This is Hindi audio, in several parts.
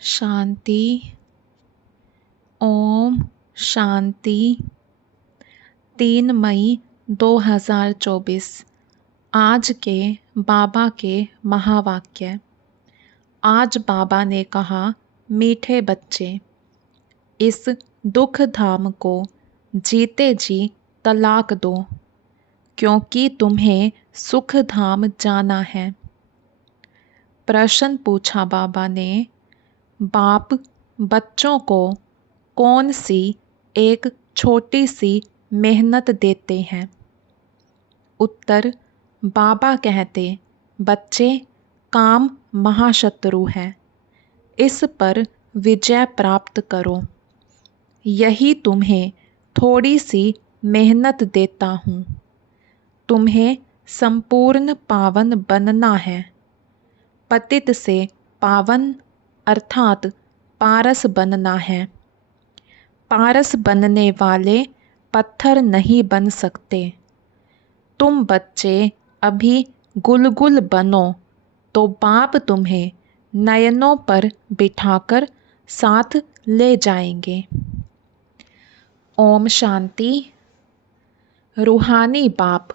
शांति। ओम शांति। 3 मई 2024 आज के बाबा के महावाक्य। आज बाबा ने कहा, मीठे बच्चे, इस दुख धाम को जीते जी तलाक दो, क्योंकि तुम्हें सुख धाम जाना है। प्रश्न पूछा बाबा ने, बाप बच्चों को कौन सी एक छोटी सी मेहनत देते हैं? उत्तर, बाबा कहते, बच्चे, काम महाशत्रु है, इस पर विजय प्राप्त करो। यही तुम्हें थोड़ी सी मेहनत देता हूँ। तुम्हें संपूर्ण पावन बनना है। पतित से पावन अर्थात पारस बनना है। पारस बनने वाले पत्थर नहीं बन सकते। तुम बच्चे अभी गुलगुल बनो तो बाप तुम्हें नयनों पर बिठाकर साथ ले जाएंगे। ओम शांति। रूहानी बाप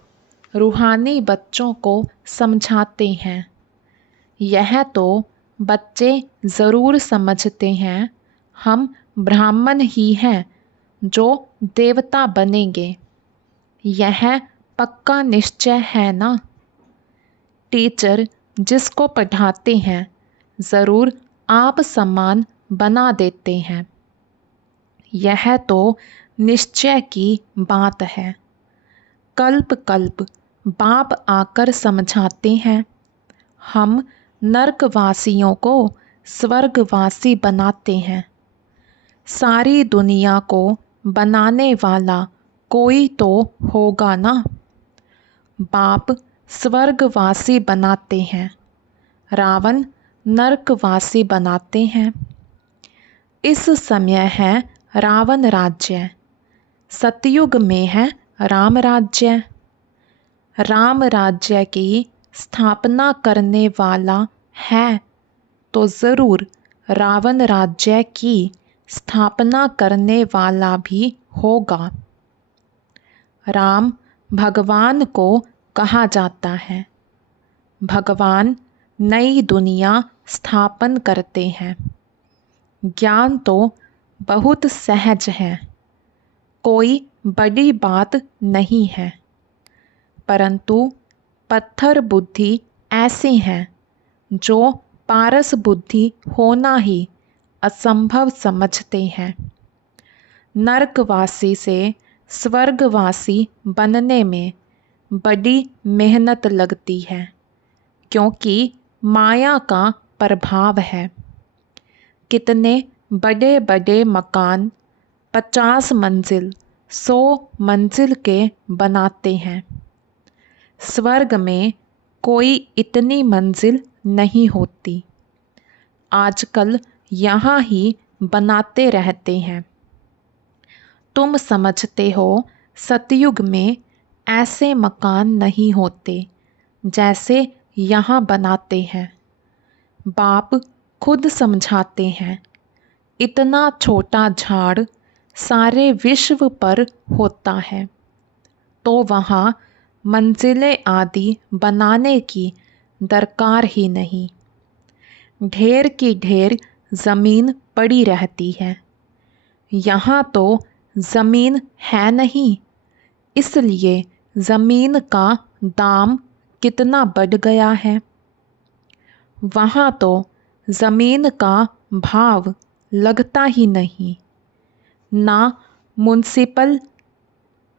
रूहानी बच्चों को समझाते हैं। यह तो बच्चे ज़रूर समझते हैं, हम ब्राह्मण ही हैं जो देवता बनेंगे। यह पक्का निश्चय है ना? टीचर जिसको पढ़ाते हैं ज़रूर आप समान बना देते हैं। यह तो निश्चय की बात है। कल्प कल्प बाप आकर समझाते हैं। हम नरकवासियों को स्वर्गवासी बनाते हैं। सारी दुनिया को बनाने वाला कोई तो होगा ना। बाप स्वर्गवासी बनाते हैं, रावण नरकवासी बनाते हैं। इस समय है रावण राज्य, सतयुग में है राम राज्य। राम राज्य की स्थापना करने वाला है तो ज़रूर रावण राज्य की स्थापना करने वाला भी होगा। राम भगवान को कहा जाता है। भगवान नई दुनिया स्थापन करते हैं। ज्ञान तो बहुत सहज है, कोई बड़ी बात नहीं है, परंतु पत्थर बुद्धि ऐसे हैं जो पारस बुद्धि होना ही असंभव समझते हैं। नरकवासी से स्वर्गवासी बनने में बड़ी मेहनत लगती है, क्योंकि माया का प्रभाव है। कितने बड़े बड़े मकान 50 मंजिल 100 मंजिल के बनाते हैं। स्वर्ग में कोई इतनी मंजिल नहीं होती। आजकल यहाँ ही बनाते रहते हैं। तुम समझते हो सतयुग में ऐसे मकान नहीं होते जैसे यहाँ बनाते हैं। बाप खुद समझाते हैं, इतना छोटा झाड़ सारे विश्व पर होता है, तो वहाँ मंजिलें आदि बनाने की दरकार ही नहीं। ढेर की ढेर ज़मीन पड़ी रहती है। यहाँ तो ज़मीन है नहीं, इसलिए ज़मीन का दाम कितना बढ़ गया है। वहाँ तो ज़मीन का भाव लगता ही नहीं, ना म्युनिसिपल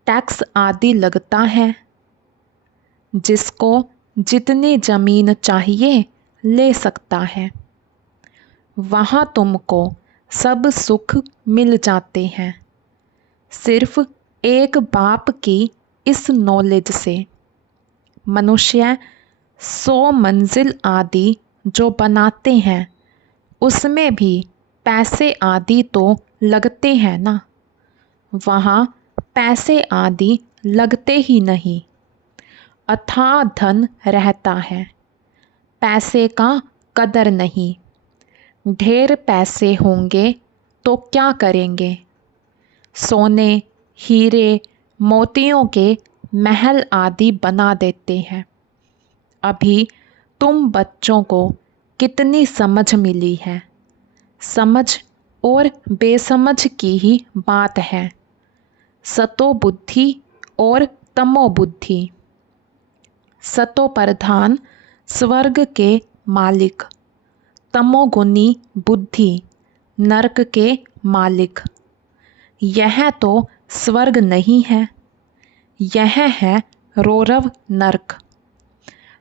टैक्स आदि लगता है। जिसको जितनी ज़मीन चाहिए ले सकता है। वहाँ तुमको सब सुख मिल जाते हैं, सिर्फ एक बाप की इस नॉलेज से। मनुष्य 100 मंजिल आदि जो बनाते हैं उसमें भी पैसे आदि तो लगते हैं ना। वहाँ पैसे आदि लगते ही नहीं, अथाह धन रहता है। पैसे का कदर नहीं। ढेर पैसे होंगे तो क्या करेंगे? सोने, हीरे, मोतियों के महल आदि बना देते हैं। अभी तुम बच्चों को कितनी समझ मिली है। समझ और बेसमझ की ही बात है। सतो बुद्धि और तमो बुद्धि। सतो प्रधान स्वर्ग के मालिक, तमोगुनी बुद्धि नरक के मालिक। यह तो स्वर्ग नहीं है, यह है रौरव नरक।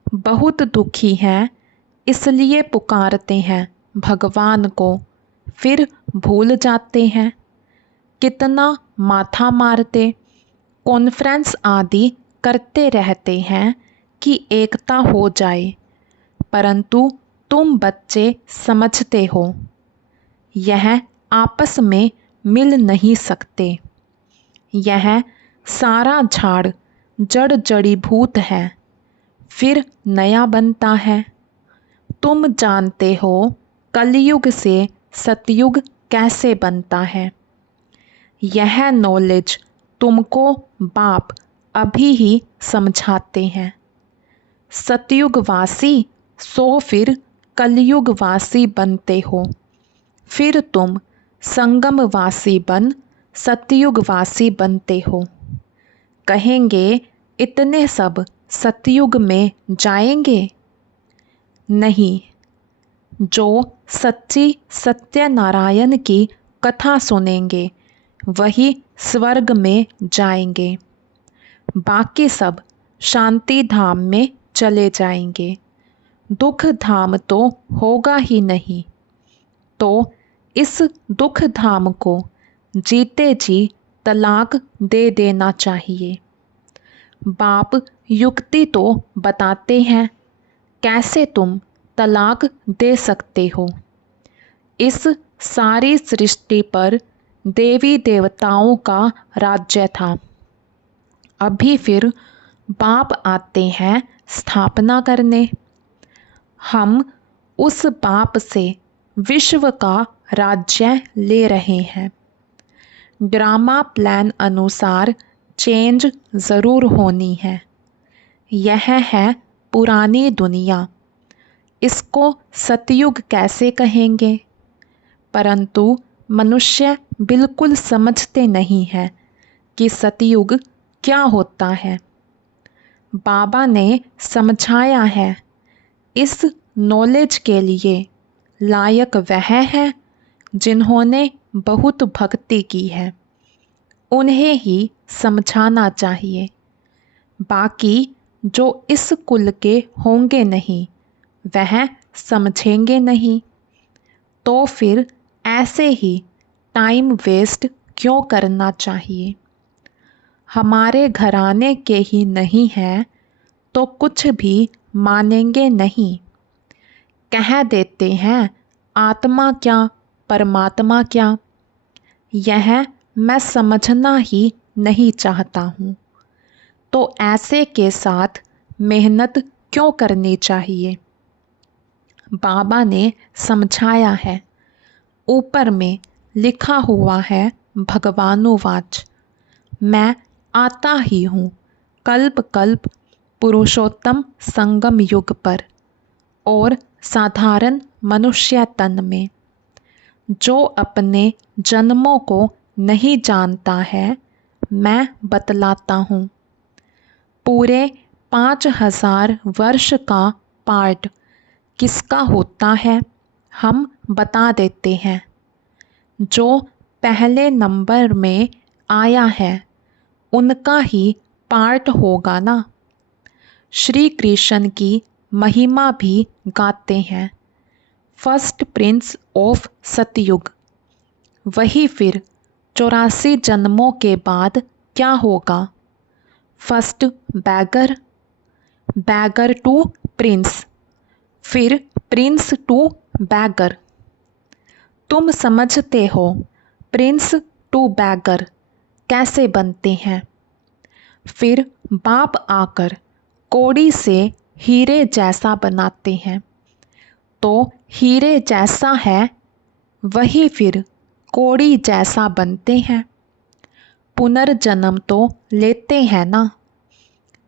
बहुत दुखी हैं इसलिए पुकारते हैं भगवान को, फिर भूल जाते हैं। कितना माथा मारते, कॉन्फ्रेंस आदि करते रहते हैं कि एकता हो जाए, परंतु तुम बच्चे समझते हो यह आपस में मिल नहीं सकते। यह सारा झाड़ जड़ जड़ीभूत है, फिर नया बनता है। तुम जानते हो कलयुग से सतयुग कैसे बनता है। यह नॉलेज तुमको बाप अभी ही समझाते हैं। सतयुगवासी सो फिर कलयुगवासी बनते हो, फिर तुम संगमवासी बन सतयुगवासी बनते हो। कहेंगे इतने सब सतयुग में जाएंगे? नहीं, जो सच्ची सत्यनारायण की कथा सुनेंगे वही स्वर्ग में जाएंगे। बाकी सब शांति धाम में चले जाएंगे। दुख धाम तो होगा ही नहीं, तो इस दुख धाम को जीते जी तलाक दे देना चाहिए। बाप युक्ति तो बताते हैं कैसे तुम तलाक दे सकते हो। इस सारी सृष्टि पर देवी देवताओं का राज्य था। अभी फिर बाप आते हैं स्थापना करने। हम उस बाप से विश्व का राज्य ले रहे हैं। ड्रामा प्लान अनुसार चेंज ज़रूर होनी है। यह है पुरानी दुनिया, इसको सतयुग कैसे कहेंगे? परंतु मनुष्य बिल्कुल समझते नहीं है कि सतयुग क्या होता है। बाबा ने समझाया है, इस नॉलेज के लिए लायक वह है जिन्होंने बहुत भक्ति की है, उन्हें ही समझाना चाहिए। बाकी जो इस कुल के होंगे नहीं वह समझेंगे नहीं, तो फिर ऐसे ही टाइम वेस्ट क्यों करना चाहिए। हमारे घराने के ही नहीं हैं तो कुछ भी मानेंगे नहीं। कह देते हैं आत्मा क्या परमात्मा क्या। यह मैं समझना ही नहीं चाहता हूँ, तो ऐसे के साथ मेहनत क्यों करनी चाहिए। बाबा ने समझाया है, ऊपर में लिखा हुआ है भगवानुवाच, मैं आता ही हूँ कल्प कल्प पुरुषोत्तम संगम युग पर और साधारण मनुष्य तन में। जो अपने जन्मों को नहीं जानता है मैं बतलाता हूँ। पूरे 5000 वर्ष का पार्ट किसका होता है हम बता देते हैं। जो पहले नंबर में आया है उनका ही पार्ट होगा ना। श्री कृष्ण की महिमा भी गाते हैं, फर्स्ट प्रिंस ऑफ सतयुग। वही फिर 84 जन्मों के बाद क्या होगा? First beggar, beggar to prince, फिर प्रिंस टू बैगर। तुम समझते हो प्रिंस टू बैगर कैसे बनते हैं। फिर बाप आकर कौड़ी से हीरे जैसा बनाते हैं, तो हीरे जैसा है वही फिर कोड़ी जैसा बनते हैं। पुनर्जन्म तो लेते हैं ना।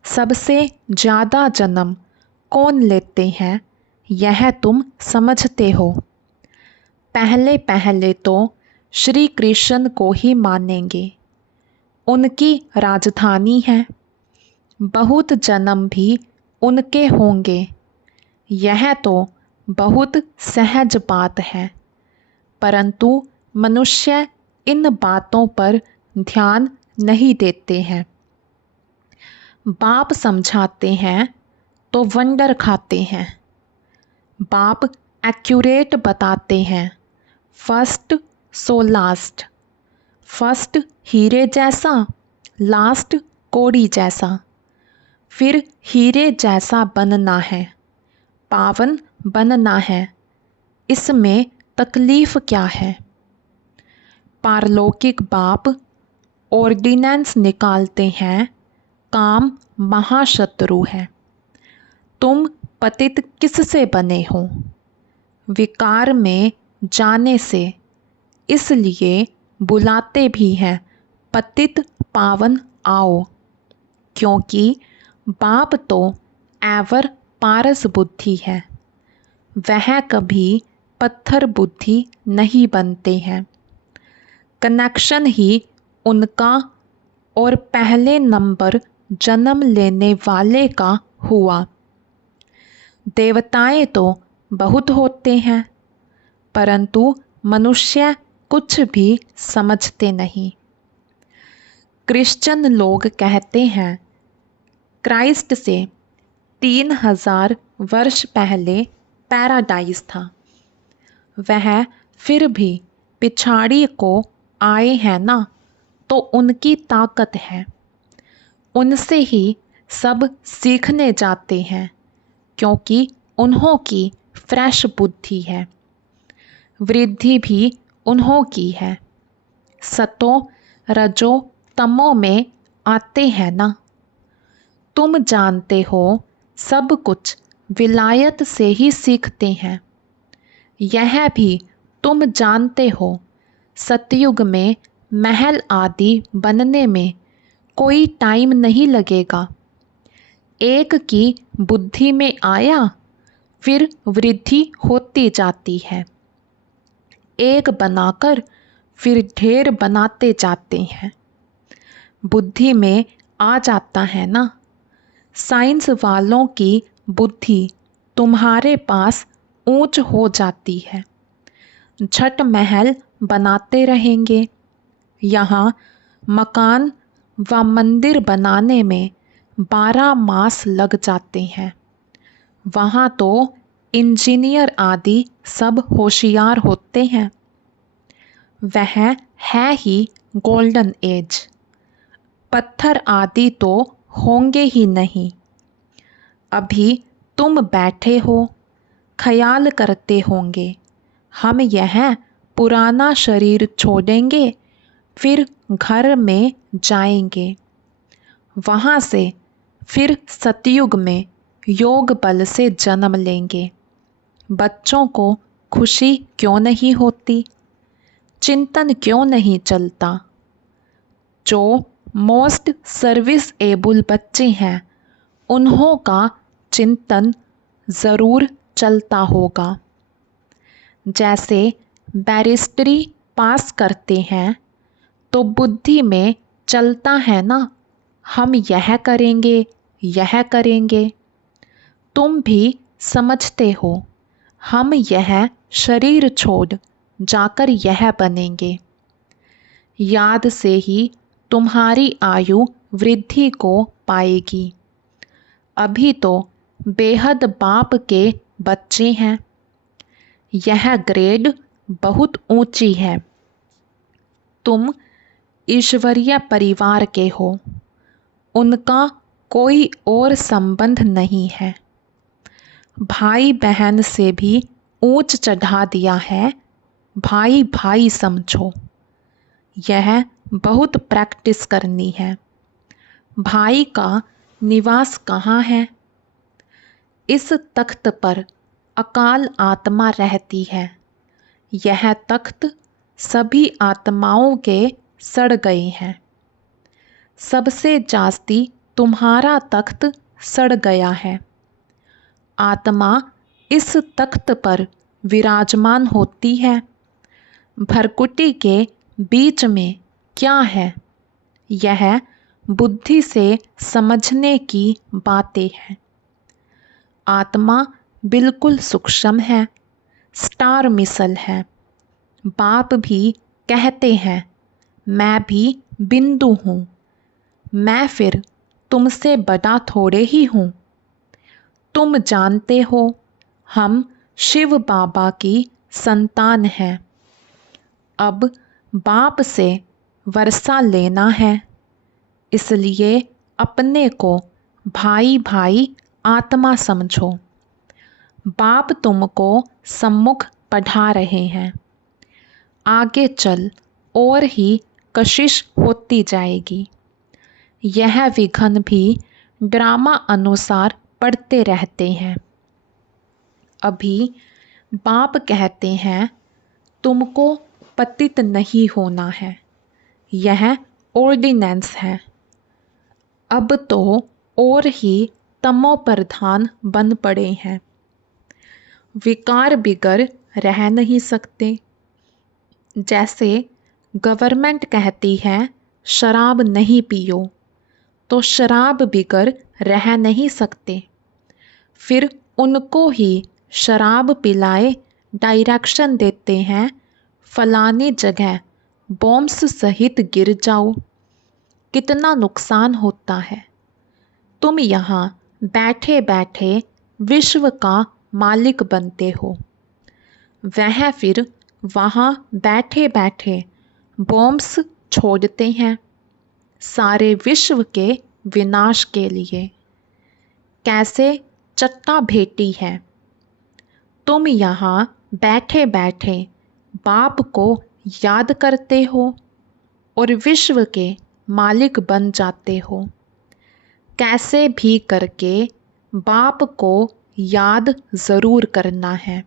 सबसे ज़्यादा जन्म कौन लेते हैं यह तुम समझते हो। पहले पहले तो श्री कृष्ण को ही मानेंगे, उनकी राजधानी है। बहुत जन्म भी उनके होंगे, यह तो बहुत सहज बात है। परंतु मनुष्य इन बातों पर ध्यान नहीं देते हैं। बाप समझाते हैं तो वंडर खाते हैं। बाप एक्यूरेट बताते हैं, फर्स्ट सो लास्ट। फर्स्ट हीरे जैसा, लास्ट कोड़ी जैसा। फिर हीरे जैसा बनना है, पावन बनना है, इसमें तकलीफ क्या है। पारलौकिक बाप ऑर्डिनेंस निकालते हैं, काम महाशत्रु है। तुम पतित किससे बने हो? विकार में जाने से। इसलिए बुलाते भी हैं, पतित पावन आओ। क्योंकि बाप तो एवर पारस बुद्धि है, वह कभी पत्थर बुद्धि नहीं बनते हैं। कनेक्शन ही उनका और पहले नंबर जन्म लेने वाले का हुआ। देवताएं तो बहुत होते हैं, परंतु मनुष्य कुछ भी समझते नहीं। क्रिश्चियन लोग कहते हैं क्राइस्ट से 3000 वर्ष पहले पैराडाइज था। वह फिर भी पिछाड़ी को आए हैं ना, तो उनकी ताकत है। उनसे ही सब सीखने जाते हैं, क्योंकि उन्हों की फ्रेश बुद्धि है। वृद्धि भी उन्हों की है। सतो रजो तमो में आते हैं ना। तुम जानते हो सब कुछ विलायत से ही सीखते हैं। यह भी तुम जानते हो सतयुग में महल आदि बनने में कोई टाइम नहीं लगेगा। एक की बुद्धि में आया, फिर वृद्धि होती जाती है। एक बनाकर फिर ढेर बनाते जाते हैं। बुद्धि में आ जाता है ना। साइंस वालों की बुद्धि तुम्हारे पास ऊंच हो जाती है। झट महल बनाते रहेंगे। यहाँ मकान व मंदिर बनाने में 12 मास लग जाते हैं। वहाँ तो इंजीनियर आदि सब होशियार होते हैं। वह है ही गोल्डन एज। पत्थर आदि तो होंगे ही नहीं। अभी तुम बैठे हो, ख्याल करते होंगे, हम यह पुराना शरीर छोड़ेंगे, फिर घर में जाएंगे। वहाँ से फिर सतयुग में योग बल से जन्म लेंगे। बच्चों को खुशी क्यों नहीं होती? चिंतन क्यों नहीं चलता? जो मोस्ट सर्विस एबल बच्चे हैं, उन्हों का चिंतन ज़रूर चलता होगा। जैसे बैरिस्टरी पास करते हैं तो बुद्धि में चलता है ना, हम यह करेंगे, यह करेंगे। तुम भी समझते हो, हम यह शरीर छोड़ जाकर यह बनेंगे। याद से ही तुम्हारी आयु वृद्धि को पाएगी। अभी तो बेहद बाप के बच्चे हैं। यह ग्रेड बहुत ऊंची है। तुम ईश्वरीय परिवार के हो, उनका कोई और संबंध नहीं है। भाई बहन से भी ऊंच चढ़ा दिया है, भाई भाई समझो। यह बहुत प्रैक्टिस करनी है। भाई का निवास कहाँ है? इस तख्त पर अकाल आत्मा रहती है। यह तख्त सभी आत्माओं के सड़ गए हैं। सबसे जास्ती तुम्हारा तख्त सड़ गया है। आत्मा इस तख्त पर विराजमान होती है। भरकुटी के बीच में क्या है, यह बुद्धि से समझने की बातें हैं। आत्मा बिल्कुल सूक्ष्म है, स्टार मिसल है। बाप भी कहते हैं मैं भी बिंदु हूँ, मैं फिर तुमसे बड़ा थोड़े ही हूँ। तुम जानते हो हम शिव बाबा की संतान हैं। अब बाप से वर्षा लेना है, इसलिए अपने को भाई भाई आत्मा समझो। बाप तुमको सम्मुख पढ़ा रहे हैं। आगे चल और ही कशिश होती जाएगी। यह विघन भी ड्रामा अनुसार पढ़ते रहते हैं। अभी बाप कहते हैं तुमको पतित नहीं होना है, यह ऑर्डिनेंस है। अब तो और ही तमो प्रधान बन पड़े हैं। विकार बिगर रह नहीं सकते। जैसे गवर्नमेंट कहती है शराब नहीं पियो, तो शराब बिगर रह नहीं सकते। फिर उनको ही शराब पिलाए डायरेक्शन देते हैं फलानी जगह बॉम्ब्स सहित गिर जाओ। कितना नुकसान होता है। तुम यहाँ बैठे बैठे विश्व का मालिक बनते हो, वह फिर वहाँ बैठे बैठे बॉम्ब्स छोड़ते हैं सारे विश्व के विनाश के लिए। कैसे चट्टा भेटी है। तुम यहाँ बैठे बैठे बाप को याद करते हो और विश्व के मालिक बन जाते हो। कैसे भी करके बाप को याद ज़रूर करना है।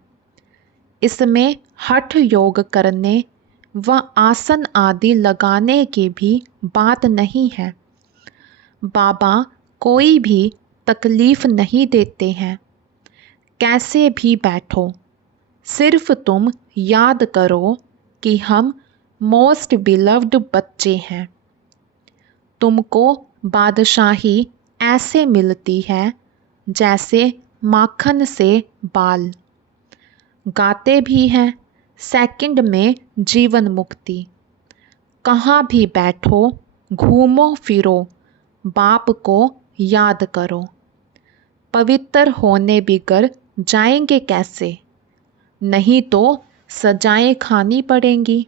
इसमें हठ योग करने व आसन आदि लगाने की भी बात नहीं है। बाबा कोई भी तकलीफ नहीं देते हैं। कैसे भी बैठो, सिर्फ तुम याद करो कि हम मोस्ट बिलव्ड बच्चे हैं। तुमको बादशाही ऐसे मिलती है जैसे माखन से बाल। गाते भी हैं सेकंड में जीवन मुक्ति। कहाँ भी बैठो, घूमो फिरो, बाप को याद करो। पवित्र होने बिगर जाएंगे कैसे, नहीं तो सजाएं खानी पड़ेंगी।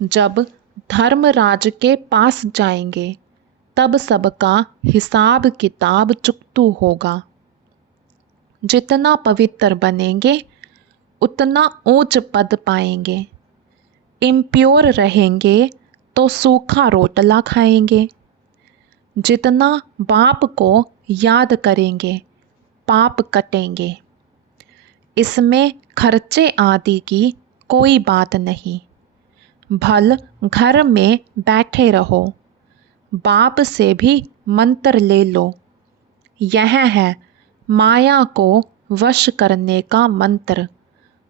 जब धर्मराज के पास जाएंगे तब सबका हिसाब किताब चुकतू होगा। जितना पवित्र बनेंगे उतना ऊंच पद पाएंगे। इम्प्योर रहेंगे तो सूखा रोटला खाएंगे। जितना बाप को याद करेंगे पाप कटेंगे। इसमें खर्चे आदि की कोई बात नहीं। भल घर में बैठे रहो, बाप से भी मंत्र ले लो। यह है माया को वश करने का मंत्र,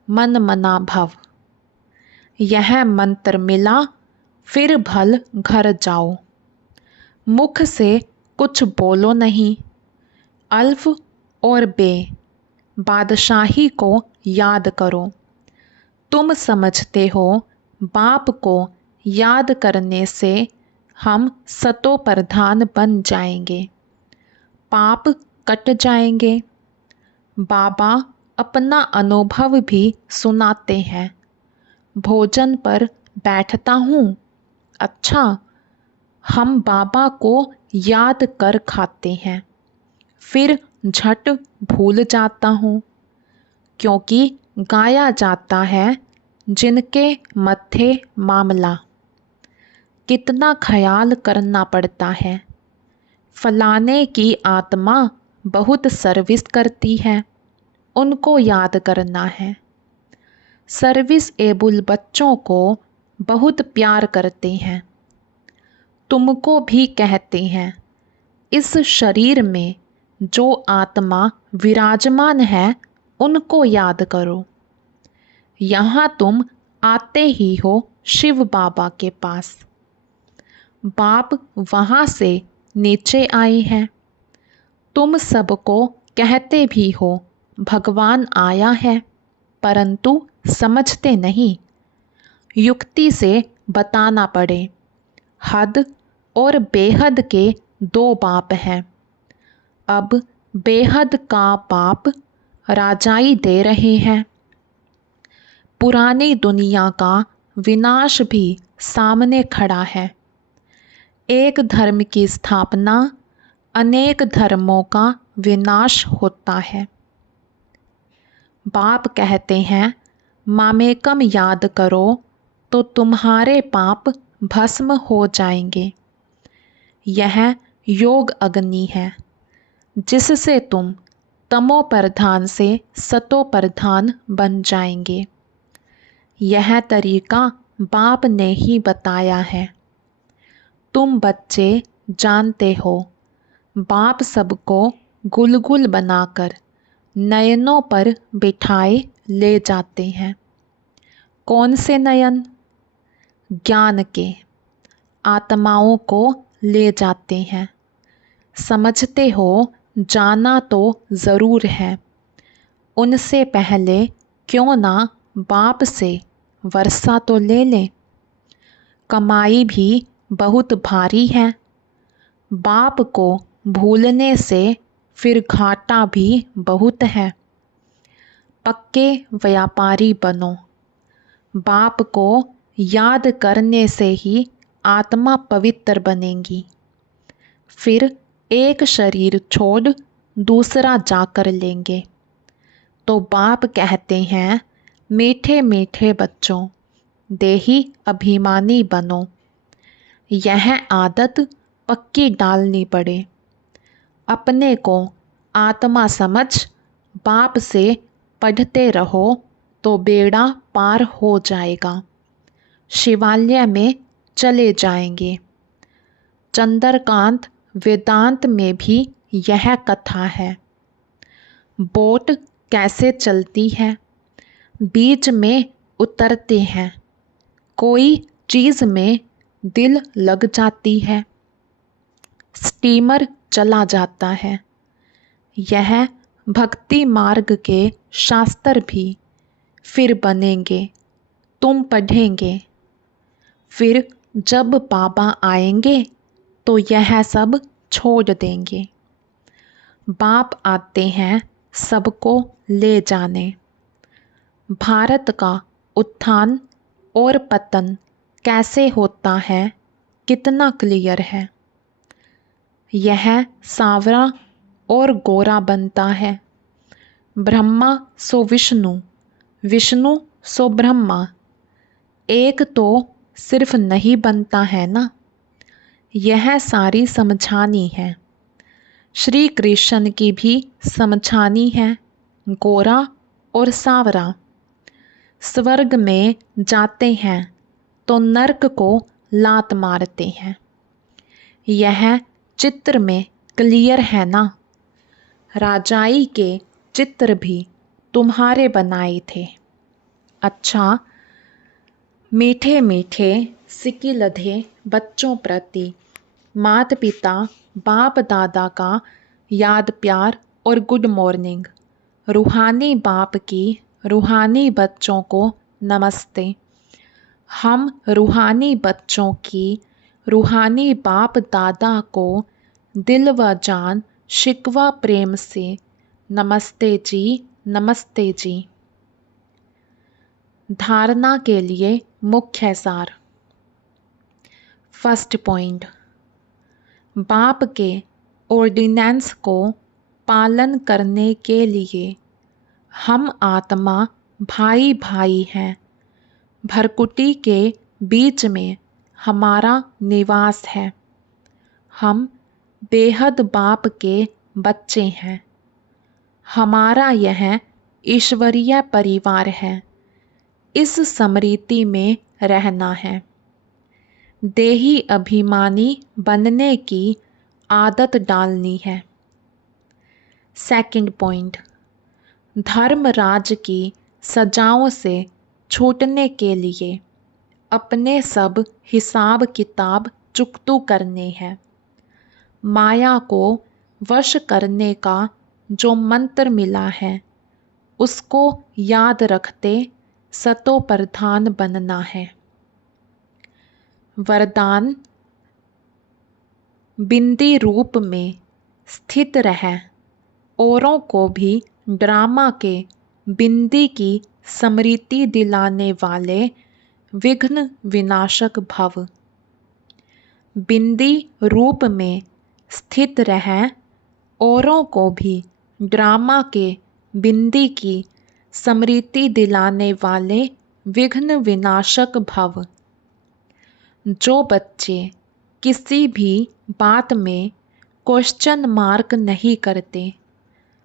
मन मना भव। यह मंत्र मिला फिर भल घर जाओ। मुख से कुछ बोलो नहीं। अल्फ और बे बादशाही को याद करो। तुम समझते हो बाप को याद करने से हम सतो प्रधान बन जाएंगे, पाप कट जाएंगे। बाबा अपना अनुभव भी सुनाते हैं। भोजन पर बैठता हूँ, अच्छा हम बाबा को याद कर खाते हैं, फिर झट भूल जाता हूँ, क्योंकि गाया जाता है जिनके मत्थे मामला। कितना ख्याल करना पड़ता है। फलाने की आत्मा बहुत सर्विस करती है, उनको याद करना है। सर्विस एबल बच्चों को बहुत प्यार करते हैं। तुमको भी कहते हैं, इस शरीर में जो आत्मा विराजमान है उनको याद करो। यहाँ तुम आते ही हो शिव बाबा के पास। बाप वहाँ से नीचे आए हैं। तुम सबको कहते भी हो भगवान आया है, परंतु समझते नहीं। युक्ति से बताना पड़े। हद और बेहद के दो बाप हैं। अब बेहद का बाप राजाई दे रहे हैं। पुरानी दुनिया का विनाश भी सामने खड़ा है। एक धर्म की स्थापना, अनेक धर्मों का विनाश होता है। बाप कहते हैं, मामेकम याद करो तो तुम्हारे पाप भस्म हो जाएंगे। यह योग अग्नि है जिससे तुम तमो प्रधान से सतो प्रधान बन जाएंगे। यह तरीका बाप ने ही बताया है। तुम बच्चे जानते हो, बाप सबको गुलगुल बनाकर नयनों पर बिठाए ले जाते हैं। कौन से नयन? ज्ञान के। आत्माओं को ले जाते हैं। समझते हो, जाना तो ज़रूर है। उनसे पहले क्यों ना बाप से वर्षा तो ले लें। कमाई भी बहुत भारी है। बाप को भूलने से फिर घाटा भी बहुत है। पक्के व्यापारी बनो। बाप को याद करने से ही आत्मा पवित्र बनेगी। फिर एक शरीर छोड़ दूसरा जाकर लेंगे। तो बाप कहते हैं, मीठे मीठे बच्चों, देही अभिमानी बनो। यह आदत पक्की डालनी पड़े। अपने को आत्मा समझ बाप से पढ़ते रहो तो बेड़ा पार हो जाएगा। शिवालय में चले जाएंगे। चंद्रकांत वेदांत में भी यह कथा है। बोट कैसे चलती है? बीच में उतरते हैं। कोई चीज़ में दिल लग जाती है, स्टीमर चला जाता है। यह भक्ति मार्ग के शास्त्र भी फिर बनेंगे, तुम पढ़ेंगे। फिर जब बाबा आएंगे तो यह सब छोड़ देंगे। बाप आते हैं सबको ले जाने। भारत का उत्थान और पतन कैसे होता है, कितना क्लियर है। यह सांवरा और गोरा बनता है। ब्रह्मा सो विष्णु, विष्णु सो ब्रह्मा। एक तो सिर्फ नहीं बनता है ना। यह सारी समझानी है। श्री कृष्ण की भी समझानी है, गोरा और सांवरा। स्वर्ग में जाते हैं तो नरक को लात मारते हैं। यह चित्र में क्लियर है ना। राजाई के चित्र भी तुम्हारे बनाए थे। अच्छा, मीठे मीठे सिक्की लधे बच्चों प्रति माता पिता बाप दादा का याद प्यार और गुड मॉर्निंग। रूहानी बाप की रूहानी बच्चों को नमस्ते। हम रूहानी बच्चों की रूहानी बाप दादा को दिल व जान शिकवा प्रेम से नमस्ते जी, नमस्ते जी। धारणा के लिए मुख्य सार। फर्स्ट पॉइंट, बाप के ऑर्डिनेंस को पालन करने के लिए हम आत्मा भाई भाई हैं। भरकुटी के बीच में हमारा निवास है। हम बेहद बाप के बच्चे हैं। हमारा यह ईश्वरीय परिवार है इस स्मृति में रहना है। देही अभिमानी बनने की आदत डालनी है। सेकंड पॉइंट, धर्मराज की सजाओं से छूटने के लिए अपने सब हिसाब किताब चुकतू करने हैं। माया को वश करने का जो मंत्र मिला है उसको याद रखते सतो प्रधान बनना है। वरदान, बिंदी रूप में स्थित रह औरों को भी ड्रामा के बिंदी की स्मृति दिलाने वाले विघ्न विनाशक भव। बिंदी रूप में स्थित रह औरों को भी ड्रामा के बिंदी की स्मृति दिलाने वाले विघ्न विनाशक भव। जो बच्चे किसी भी बात में क्वेश्चन मार्क नहीं करते,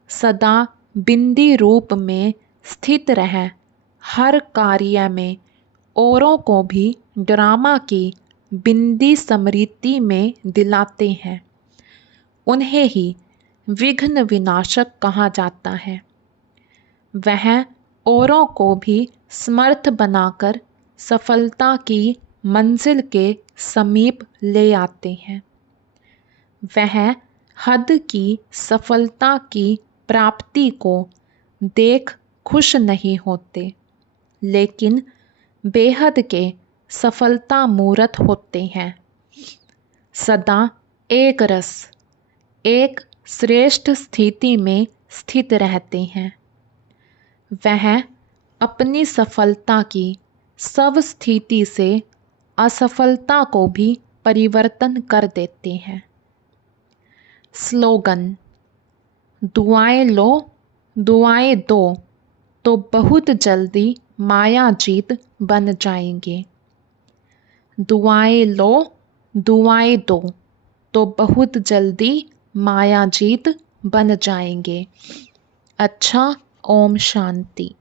सदा बिंदी रूप में स्थित रह हर कार्य में औरों को भी ड्रामा की बिंदी स्मृति में दिलाते हैं, उन्हें ही विघ्न विनाशक कहा जाता है। वह औरों को भी समर्थ बनाकर सफलता की मंजिल के समीप ले आते हैं। वह हद की सफलता की प्राप्ति को देख खुश नहीं होते, लेकिन बेहद के सफलता मूर्त होते हैं। सदा एक रस, एक श्रेष्ठ स्थिति में स्थित रहते हैं। वह अपनी सफलता की सब स्थिति से असफलता को भी परिवर्तन कर देते हैं। स्लोगन, दुआएं लो दुआएं दो तो बहुत जल्दी माया जीत बन जाएंगे। दुआएं लो दुआएं दो तो बहुत जल्दी माया जीत बन जाएंगे। अच्छा, ओम शांति।